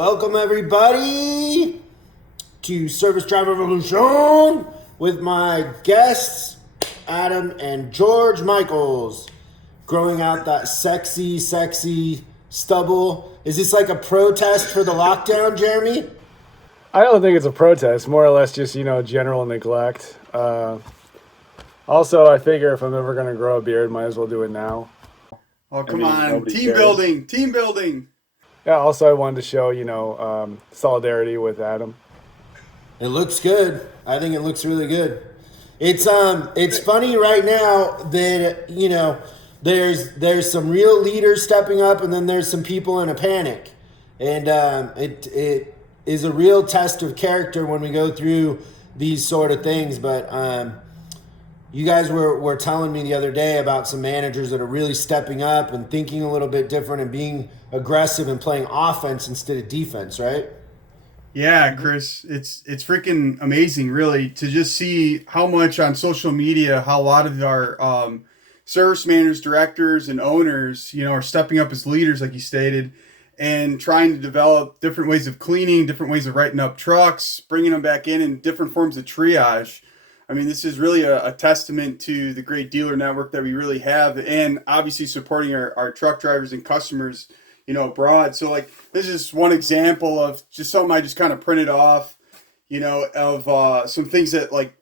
Welcome everybody to Service Driver Revolution with my guests, Adam and George Michaels, growing out that sexy stubble. Is this like a protest for the lockdown, Jeremy? I don't think it's a protest, more or less just, general neglect. Also, I figure if I'm ever going to grow a beard, might as well do it now. Oh, come on. Team building. Yeah, also I wanted to show, solidarity with Adam. It looks good. I think it looks really good. It's funny right now that, there's some real leaders stepping up and then there's some people in a panic. And it is a real test of character when we go through these sort of things. But you guys were telling me the other day about some managers that are really stepping up and thinking a little bit different and being aggressive and playing offense instead of defense, right? Yeah, Chris, it's freaking amazing, really, to just see how much on social media, how a lot of our service managers, directors, and owners, are stepping up as leaders, like you stated, and trying to develop different ways of cleaning, different ways of writing up trucks, bringing them back in, and different forms of triage. I mean, this is really a testament to the great dealer network that we really have, and obviously supporting our truck drivers and customers, abroad. So, this is one example of just something I just kind of printed off, of some things that,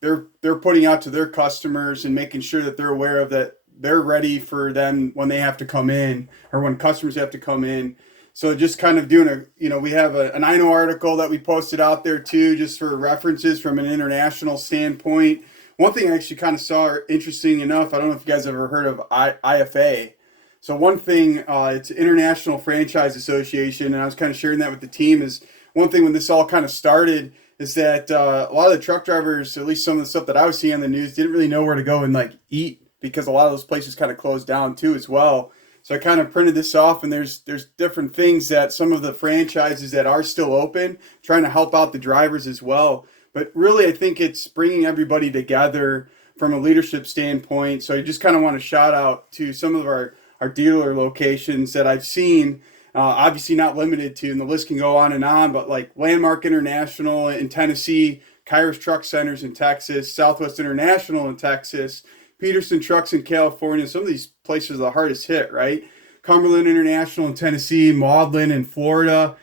they're putting out to their customers and making sure that they're aware of that they're ready for them when they have to come in or when customers have to come in. So just kind of doing we have an INO article that we posted out there too, just for references from an international standpoint. One thing I actually kind of saw, interesting enough, I don't know if you guys ever heard of IFA. So one thing, it's International Franchise Association, and I was kind of sharing that with the team, is one thing when this all kind of started is that a lot of the truck drivers, at least some of the stuff that I was seeing on the news, didn't really know where to go and eat because a lot of those places kind of closed down too as well. So I kind of printed this off, and there's different things that some of the franchises that are still open, trying to help out the drivers as well. But really, I think it's bringing everybody together from a leadership standpoint. So I just kind of want to shout out to some of our dealer locations that I've seen, obviously not limited to, and the list can go on, but like Landmark International in Tennessee, Kairos Truck Centers in Texas, Southwest International in Texas, Peterson Trucks in California. Some of these places are the hardest hit, right? Cumberland International in Tennessee, Maudlin in Florida,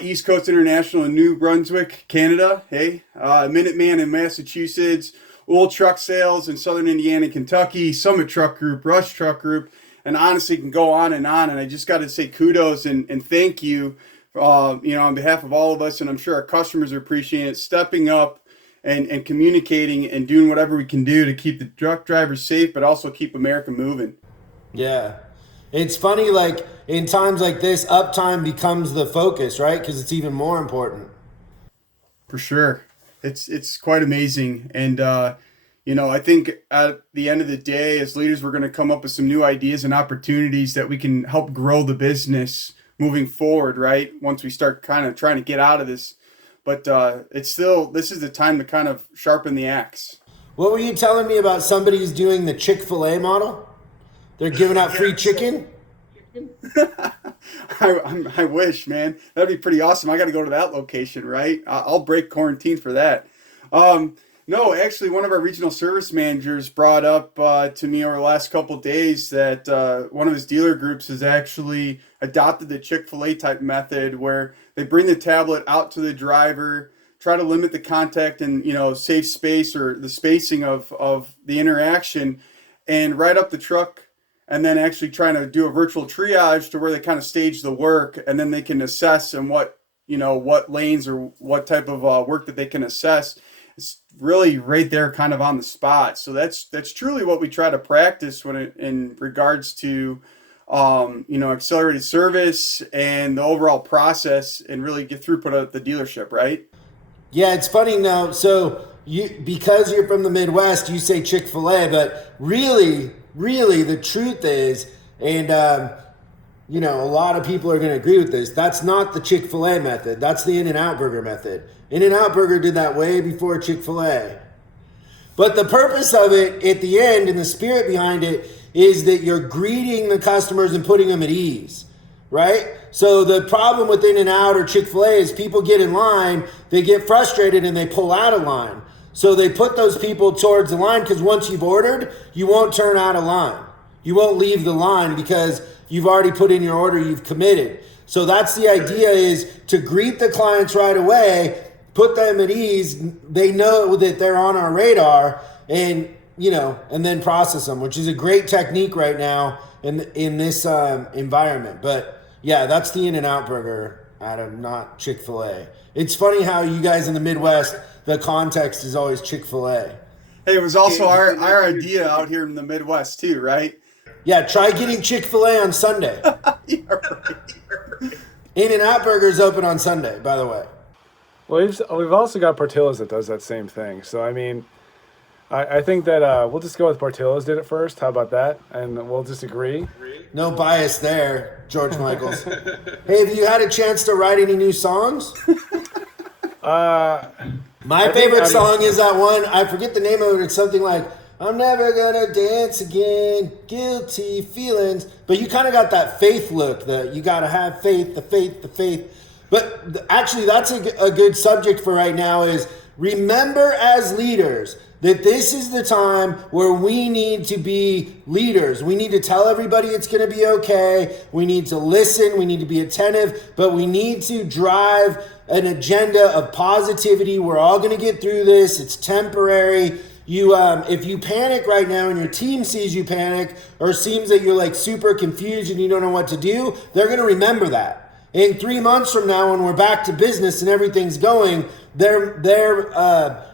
East Coast International in New Brunswick, Canada, Minuteman in Massachusetts, Old Truck Sales in Southern Indiana and Kentucky, Summit Truck Group, Rush Truck Group, and honestly can go on. And I just got to say kudos and thank you, on behalf of all of us, and I'm sure our customers are appreciating it, stepping up and communicating and doing whatever we can do to keep the truck drivers safe, but also keep America moving. Yeah. It's funny, in times like this, uptime becomes the focus, right? Because it's even more important. For sure. It's quite amazing. And, I think at the end of the day, as leaders, we're going to come up with some new ideas and opportunities that we can help grow the business moving forward, right? Once we start kind of trying to get out of this. But this is the time to kind of sharpen the axe. What were you telling me about somebody who's doing the ChickFilA model? They're giving out free chicken? I wish, man. That'd be pretty awesome. I got to go to that location, right? I'll break quarantine for that. No, actually, one of our regional service managers brought up to me over the last couple of days that one of his dealer groups has actually adopted the ChickFilA type method where they bring the tablet out to the driver, try to limit the contact and, save space or the spacing of the interaction, and write up the truck, and then actually trying to do a virtual triage to where they kind of stage the work, and then they can assess and what lanes or what type of work that they can assess. It's really right there kind of on the spot. So that's truly what we try to practice in regards to, accelerated service and the overall process and really get throughput at the dealership, right? Yeah, it's funny now. So because you're from the Midwest, you say Chick-fil-A, but really the truth is, and a lot of people are going to agree with this, that's not the Chick-fil-A method. That's the In-N-Out Burger method. In-N-Out Burger did that way before Chick-fil-A. But the purpose of it at the end and the spirit behind it is that you're greeting the customers and putting them at ease, right? So the problem with In-N-Out or Chick-fil-A is people get in line, they get frustrated, and they pull out of line. So they put those people towards the line because once you've ordered, you won't turn out of line. You won't leave the line because you've already put in your order, you've committed. So that's the idea, is to greet the clients right away, put them at ease. They know that they're on our radar, and and then process them, which is a great technique right now in this environment. But yeah, that's the In-N-Out burger, Adam, not Chick-fil-A. It's funny how you guys in the Midwest, the context is always Chick-fil-A. Hey, it was also our idea out here in the Midwest too, right? Yeah, try getting Chick-fil-A on Sunday. You're right. In-N-Out burger's open on Sunday, by the way. Well, we've also got Portillo's that does that same thing. So, I mean, I think that we'll just go with Portillo's did it first. How about that? And we'll just agree. No bias there, George Michaels. Hey, have you had a chance to write any new songs? My favorite song is that one. I forget the name of it. It's something like, I'm never gonna dance again, guilty feelings. But you kind of got that faith look, that you gotta have faith, the faith. But actually, that's a good subject for right now, is remember as leaders that this is the time where we need to be leaders. We need to tell everybody it's going to be okay. We need to listen. We need to be attentive, but we need to drive an agenda of positivity. We're all going to get through this. It's temporary. If you panic right now and your team sees you panic, or seems that you're like super confused and you don't know what to do, they're going to remember that. In 3 months from now, when we're back to business and everything's going, their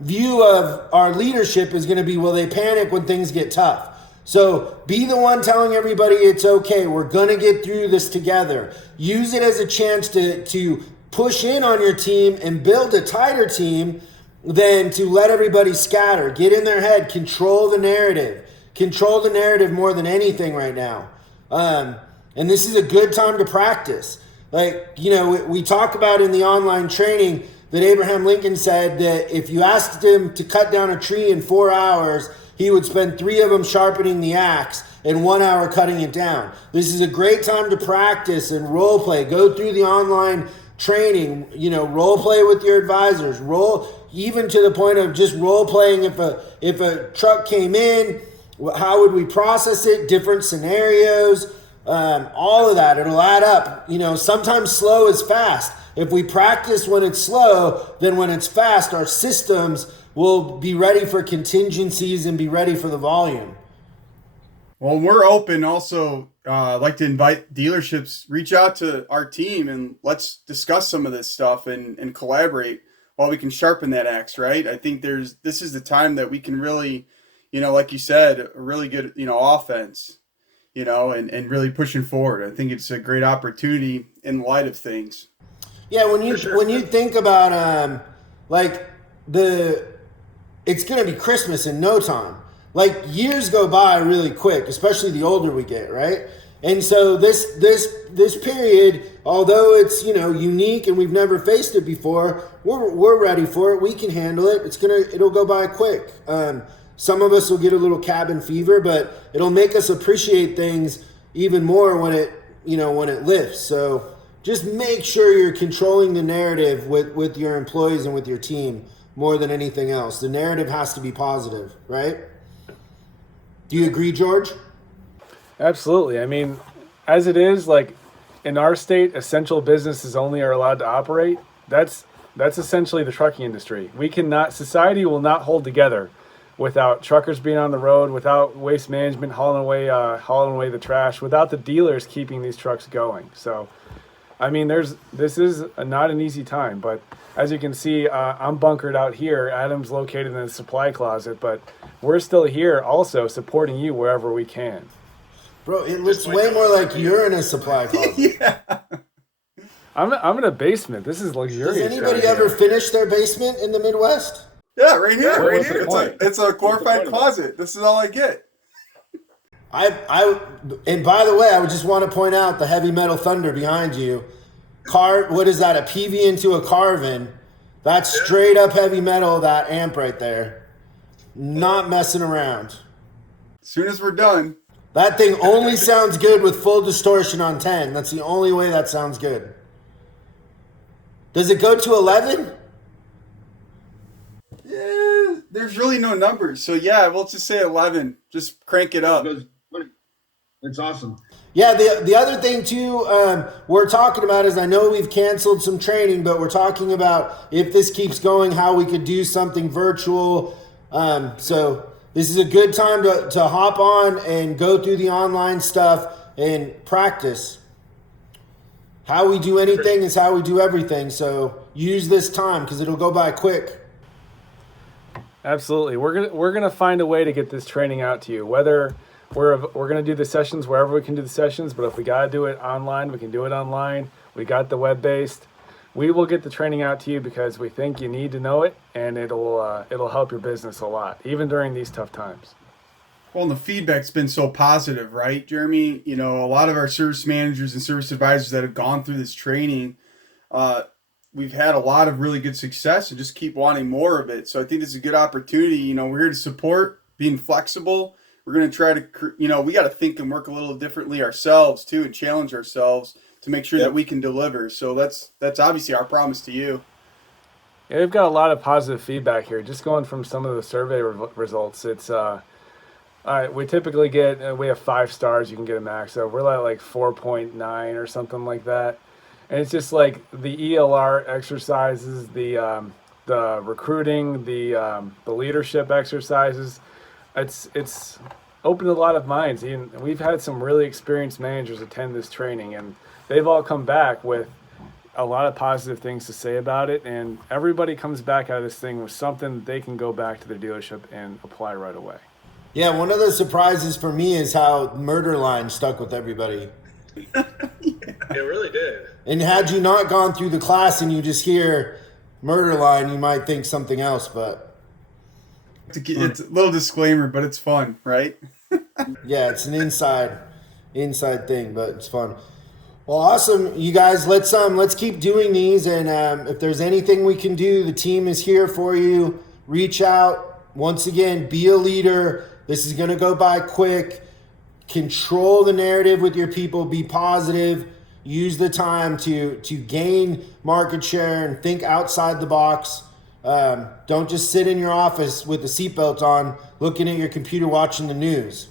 view of our leadership is going to be, well, they panic when things get tough. So be the one telling everybody it's okay. We're going to get through this together. Use it as a chance to push in on your team and build a tighter team than to let everybody scatter. Get in their head. Control the narrative. Control the narrative more than anything right now. And this is a good time to practice. Like, we talk about in the online training that Abraham Lincoln said that if you asked him to cut down a tree in 4 hours, he would spend 3 of them sharpening the axe and 1 hour cutting it down. This is a great time to practice and role play. Go through the online training, role play with your advisors, even to the point of just role playing. If a truck came in, how would we process it? Different scenarios. All of that, it'll add up. Sometimes slow is fast. If we practice when it's slow, then when it's fast, our systems will be ready for contingencies and be ready for the volume. Well, we're open also. I'd like to invite dealerships, reach out to our team and let's discuss some of this stuff and collaborate while we can sharpen that axe, right? I think this is the time that we can really, like you said, a really good, offense. And really pushing forward. I think it's a great opportunity in light of things. Yeah, when you think about it's going to be Christmas in no time. Like, years go by really quick, especially the older we get, right? And so this period, although it's unique and we've never faced it before, we're ready for it. We can handle it. It'll go by quick. Some of us will get a little cabin fever, but it'll make us appreciate things even more when it lifts. So just make sure you're controlling the narrative with your employees and with your team more than anything else. The narrative has to be positive, right? Do you agree, George? Absolutely. I mean, as it is, like in our state, essential businesses only are allowed to operate. That's essentially the trucking industry. Society will not hold together without truckers being on the road, without waste management hauling away the trash, without the dealers keeping these trucks going. So, I mean, this is not an easy time, but as you can see, I'm bunkered out here. Adam's located in the supply closet, but we're still here also supporting you wherever we can. Bro, it looks way more like you're in a supply closet. Yeah. I'm in a basement. This is luxurious. Has anybody ever finished their basement in the Midwest? Yeah, right here. Right here. It's a glorified closet. This is all I get. And by the way, I would just want to point out the heavy metal thunder behind you. What is that? A PV into a Carvin. That's straight up heavy metal, that amp right there. Not messing around. As soon as we're done. That thing only sounds good with full distortion on 10. That's the only way that sounds good. Does it go to 11? Yeah, there's really no numbers. So yeah, we'll just say 11. Just crank it up. It's awesome. Yeah, the other thing too we're talking about is, I know we've canceled some training, but we're talking about if this keeps going, how we could do something virtual. So this is a good time to hop on and go through the online stuff and practice. How we do anything is how we do everything. So use this time because it'll go by quick. Absolutely. We're gonna find a way to get this training out to you. Whether we're gonna do the sessions wherever we can do the sessions, but if we gotta do it online, we can do it online. We got the web-based. We will get the training out to you because we think you need to know it, and it'll help your business a lot, even during these tough times. Well, and the feedback's been so positive, right, Jeremy? You know, a lot of our service managers and service advisors that have gone through this training, we've had a lot of really good success and just keep wanting more of it. So I think this is a good opportunity. You know, we're here to support being flexible. We're going to try to, we got to think and work a little differently ourselves too, and challenge ourselves to make sure that we can deliver. So that's obviously our promise to you. Yeah, we've got a lot of positive feedback here. Just going from some of the survey results, it's we typically get, we have 5 stars you can get a max of. We're at like 4.9 or something like that. And it's just like the ELR exercises, the recruiting, the leadership exercises. It's opened a lot of minds. And we've had some really experienced managers attend this training, and they've all come back with a lot of positive things to say about it. And everybody comes back out of this thing with something that they can go back to their dealership and apply right away. Yeah, one of the surprises for me is how Murder Line stuck with everybody. It really did. And had you not gone through the class and you just hear Murder Line, you might think something else, but it's a little disclaimer, but it's fun, right? yeah, it's an inside thing, but it's fun. Well, awesome, you guys. Let's keep doing these, and if there's anything we can do, the team is here for you. Reach out. Once again, be a leader. This is going to go by quick. Control the narrative with your people. Be positive. Use the time to gain market share and think outside the box. Don't just sit in your office with the seatbelt on, looking at your computer, watching the news.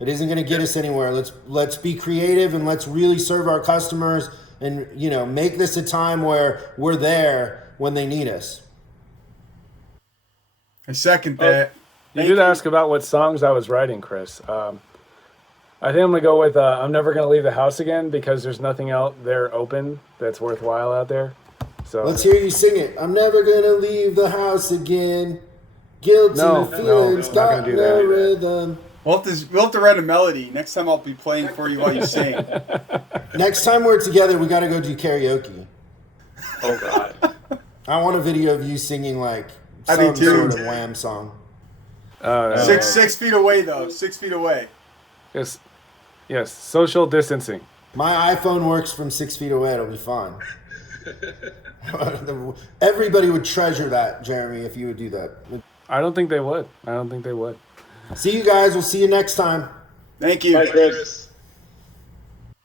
It isn't going to get us anywhere. Let's be creative, and let's really serve our customers, and make this a time where we're there when they need us. I second that. You did ask about what songs I was writing, Chris. I think I'm going to go with I'm Never Going to Leave the House Again, because there's nothing out there open that's worthwhile out there. So let's hear you sing it. I'm never going to leave the house again. Guilty feelings, got no rhythm. We'll have to write a melody. Next time I'll be playing for you while you sing. Next time we're together, we got to go do karaoke. Oh, God. I want a video of you singing like I do some too. sort of Wham song. Six feet away, though. 6 feet away. Yes, social distancing. My iPhone works from 6 feet away. It'll be fine. Everybody would treasure that, Jeremy, if you would do that. I don't think they would. See you guys. We'll see you next time. Thank you. Bye, Chris.